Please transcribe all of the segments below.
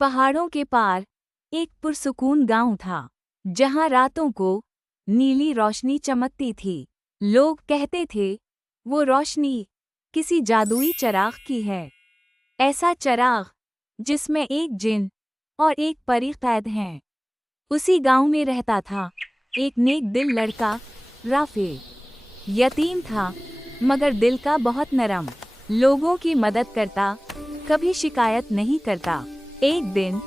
पहाड़ों के पार एक पुरसुकून गांव था, जहां रातों को नीली रोशनी चमकती थी। लोग कहते थे, वो रोशनी किसी जादुई चिराग की है। ऐसा चिराग जिसमें एक जिन और एक परी कैद हैं। उसी गांव में रहता था एक नेक दिल लड़का, राफे। यतीम था, मगर दिल का बहुत नरम। लोगों की मदद करता, कभी शिकायत नहीं करता। एक दिन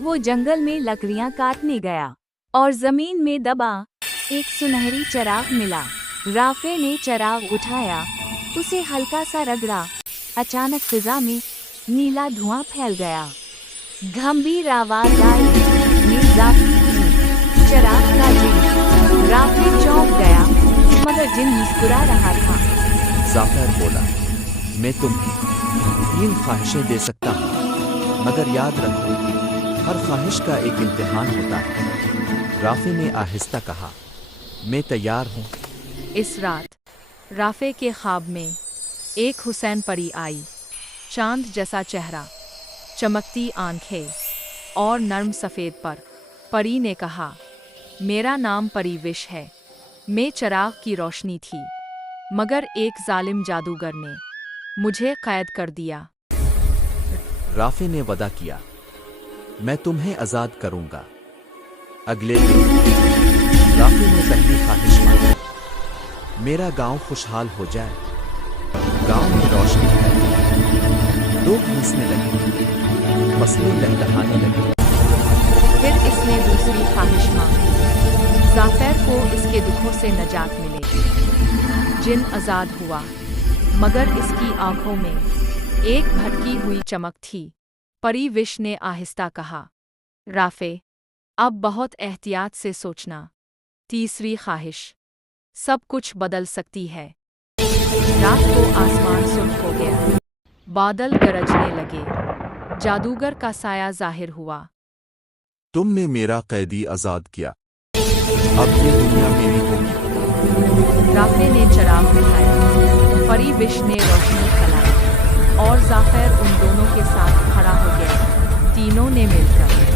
वो जंगल में लकड़ियां काटने गया और जमीन में दबा एक सुनहरी चिराग मिला। राफे ने चिराग उठाया, उसे हल्का सा रगड़ा। अचानक फिजा में नीला धुआं फैल गया। गंभीर आवाज आई, "मिर्जाफी की चिराग का जिन।" राफे चौंक गया, मगर जिन मुस्कुरा रहा था। जाफर बोला, मैं तुम्हें 3 ख्वाहिशें दे सकता हूँ, मगर याद रखो, हर ख्वाहिश का एक इम्तिहान होता है। राफे ने आहिस्ता कहा, मैं तैयार हूँ। इस रात राफे के ख्वाब में एक हुसैन परी आई। चांद जैसा चेहरा, चमकती आंखें और नर्म सफ़ेद पर। परी ने कहा, मेरा नाम परिविश है। मैं चिराग की रोशनी थी, मगर एक जालिम जादूगर ने मुझे कैद कर दिया। राफे ने वदा किया, मैं तुम्हें आज़ाद करूंगा। अगले दिन राफे ने पहली ख्वाहिश मांगी, मेरा गांव खुशहाल हो जाए। गांव में रोशनी फैली, लोग हंसने लगे, फसलें लहलहाने लगी। फिर इसने दूसरी ख्वाहिश मांगी, जाफर को इसके दुखों से नजात मिले। जिन आज़ाद हुआ, मगर इसकी आंखों में एक भटकी हुई चमक थी। परिविश ने आहिस्ता कहा, राफे, अब बहुत एहतियात से सोचना। तीसरी ख्वाहिश, सब कुछ बदल सकती है। रात को आसमान सुर्ख हो गया, बादल गरजने लगे, जादूगर का साया जाहिर हुआ। तुमने मेरा कैदी आज़ाद किया, अब ये दुनिया मेरी होगी। राफे ने चिराग उठाया, परिविश ने रोशनी फैलाई और जाफर उन दोनों के साथ खड़ा हो गया। तीनों ने मिलकर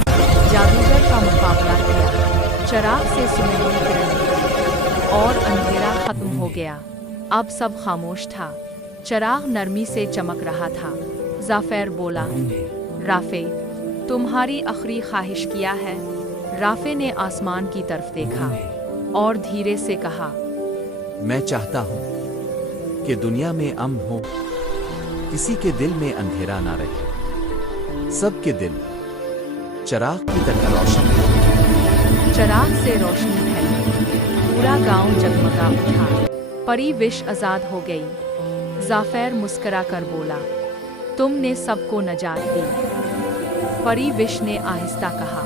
जादूगर का मुकाबला किया। चिराग से सुनहरी किरणें और अंधेरा खत्म हो गया। अब सब खामोश था। चिराग नरमी से चमक रहा था। जाफर बोला, राफे, तुम्हारी आखिरी ख्वाहिश क्या है? राफे ने आसमान की तरफ देखा और धीरे से कहा, मैं चाहता हूँ कि दुनिया में अमन हो, किसी के दिल में अंधेरा ना रहे, सबके दिल चिराग की तरह रोशन हो। चिराग से रोशनी फैली, पूरा गांव जगमगा उठा। परिविश आज़ाद हो गई। जाफर मुस्करा कर बोला, तुमने सबको नजात दी। परिविश ने आहिस्ता कहा,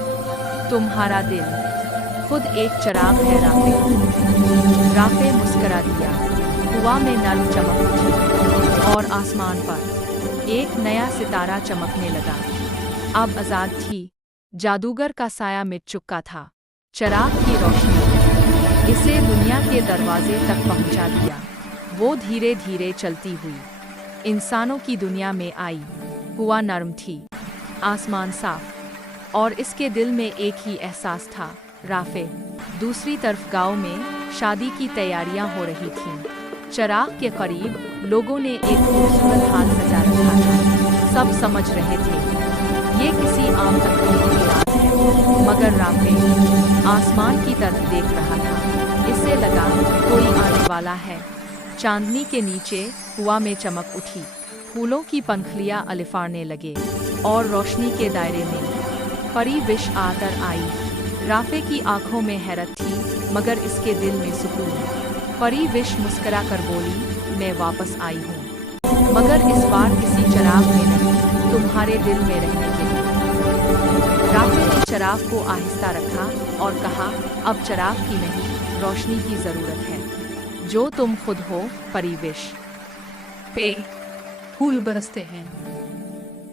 तुम्हारा दिल खुद एक चिराग है राफे। राफे मुस्करा दिया। हवा में नर्म चमक उठी और आसमान पर एक नया सितारा चमकने लगा। अब आज़ाद थी। जादूगर का साया मिट चुका था। चिराग की रोशनी इसे दुनिया के दरवाजे तक पहुंचा दिया। वो धीरे धीरे चलती हुई इंसानों की दुनिया में आई। हवा नरम थी, आसमान साफ, और इसके दिल में एक ही एहसास था, राफे। दूसरी तरफ गांव में शादी की तैयारियां हो रही थीं। चिराग के करीब लोगों ने एक खूबसूरत हाल सजा रखा था। सब समझ रहे थे, ये किसी आम तकनीक की रात है, मगर राफे आसमान की तरफ देख रहा था। इसे लगा कोई आने वाला है। चांदनी के नीचे हवा में चमक उठी, फूलों की पंखुड़ियां अलिफाने लगे और रोशनी के दायरे में परिविश आकर आई। राफे की आंखों में हैरत थी, मगर इसके दिल में सुकून। परिविश मुस्कुरा कर बोली, मैं वापस आई हूँ, मगर इस बार किसी चिराग में नहीं, तुम्हारे दिल में रहने के लिए। राफे ने चिराग को आहिस्ता रखा और कहा, अब चिराग की नहीं, रोशनी की जरूरत है, जो तुम खुद हो। परिविश पे फूल बरसते हैं,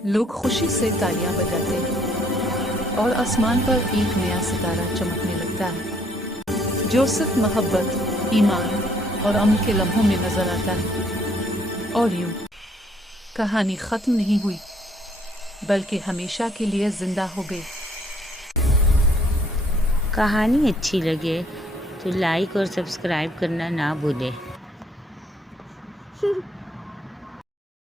लोग खुशी से तालियां बजाते हैं और आसमान पर एक नया सितारा चमकने लगता है, जो सिर्फ मोहब्बत, ईमान और अमन के लम्हों में नजर आता है। और यूं कहानी खत्म नहीं हुई। बल्कि हमेशा के लिए जिंदा हो गई। कहानी अच्छी लगे तो लाइक और सब्सक्राइब करना ना भूलें।